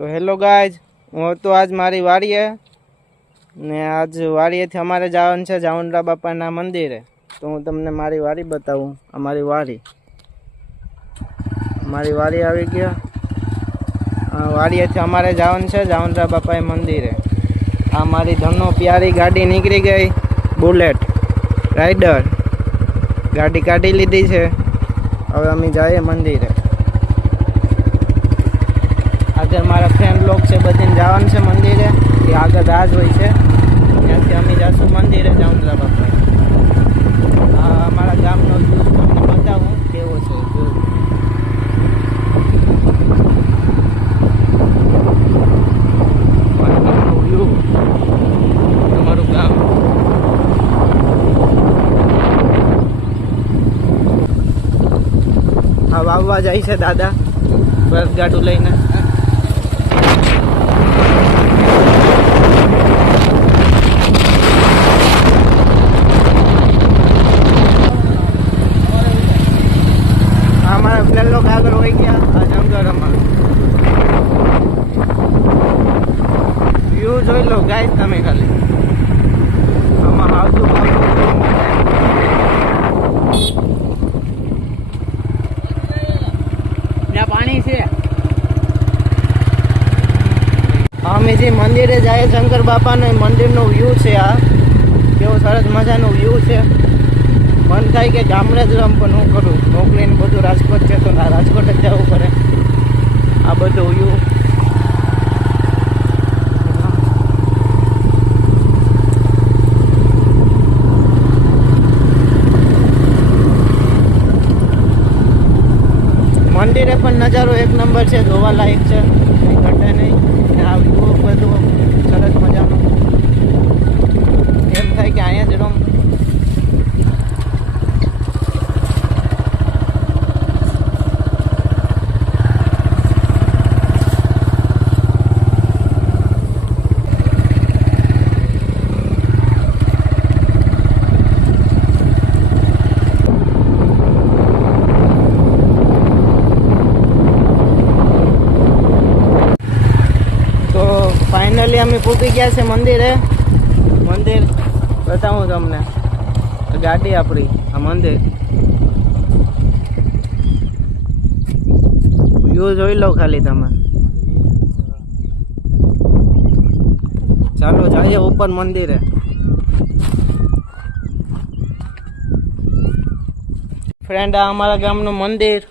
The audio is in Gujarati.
તો હેલો ગાઈઝ, હું હતો આજ મારી વાડીએ ને આજ વાડીએથી અમારે જવાનું છે જાઉંદ્રા બાપાના મંદિરે. તો હું તમને મારી વાડી બતાવું. અમારી વાડી આવી ગયા. વાડીએથી અમારે જવાનું છે જાઉંદ્રા બાપા મંદિરે. આ મારી ધનો પ્યારી ગાડી નીકળી ગઈ, બુલેટ રાઈડર ગાડી કાઢી લીધી છે. હવે અમે જઈએ મંદિરે. આજે મારા ફ્રેન્ડ લોક છે, બધાને જવાનું છે મંદિરે. એ આગળ રાહ જ હોય છે, ત્યાંથી અમે જઈશું મંદિરે જાઉંદ્રા બાપા. આ અમારા ગામનો વ્યૂ તમને બતાવું કેવો છે વ્યૂ. તમારું ગામ આ વાવવા જાય છે દાદા બળદગાડું લઈને. અમારા ફ્રેન્ડ લોકો આગળ હોય ગયા. આ જંગલ અમારું વ્યૂ જોઈ લો ગાઈસ તમે ખાલી. આમાં આવતું પાણી છે. અમે જે મંદિરે જાય શંકર બાપાના મંદિરનો વ્યૂ છે. આ કેવો સરસ મજાનો વ્યૂ છે. મન થાય કે ગામડે જ રમ, પણ હું કરું નોકરીને બધું રાજકોટ છે, તો રાજકોટ જ જવું પડે. આ બધું વ્યૂ મંદિરે પણ નજારો એક નંબર છે, જોવા લાયક છે, કંઈ ઘટે નહીં. આ વ્યૂ બધું સરસ મજાનું. એમ થાય કે અહીંયા જ રમ. ફાઇનલી અમે પૂકી ગયા છે મંદિરે. મંદિર બતાવું તમને. ગાડી આપણી, આ મંદિર વ્યૂ જોઈ લો ખાલી તમે. ચાલો જઈએ ઉપર મંદિરે. ફ્રેન્ડ, આ અમારા ગામનું મંદિર.